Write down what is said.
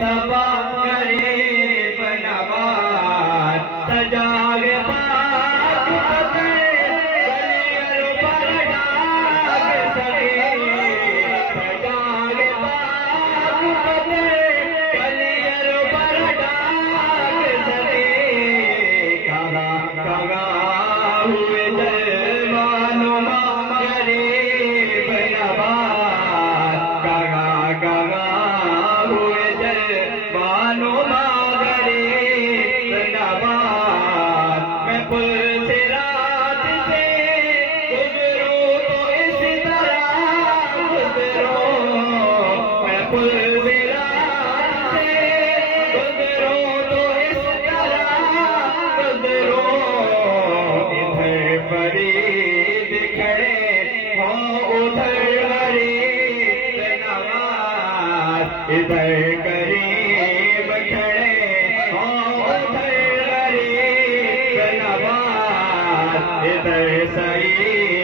مصطفیٰ غریب نواز سجاگ پاک گلیوں پر ڈاک سکے سجاگ پاک گلیوں پر ڈاک سکے کہاں کہاں ہوئے جوانوں غریب نواز کہاں کہاں ہوئے جوانوں غریب نواز میں پل سے رات سے گزروں تو اس طرح گزروں میں پل سے رات سے گزروں تو اس طرح گزروں ادھر فرید کھڑے ہوں ادھر غریب نواز ادھر قریب کھڑے ہوں ادھر غریب نواز ادھر سعید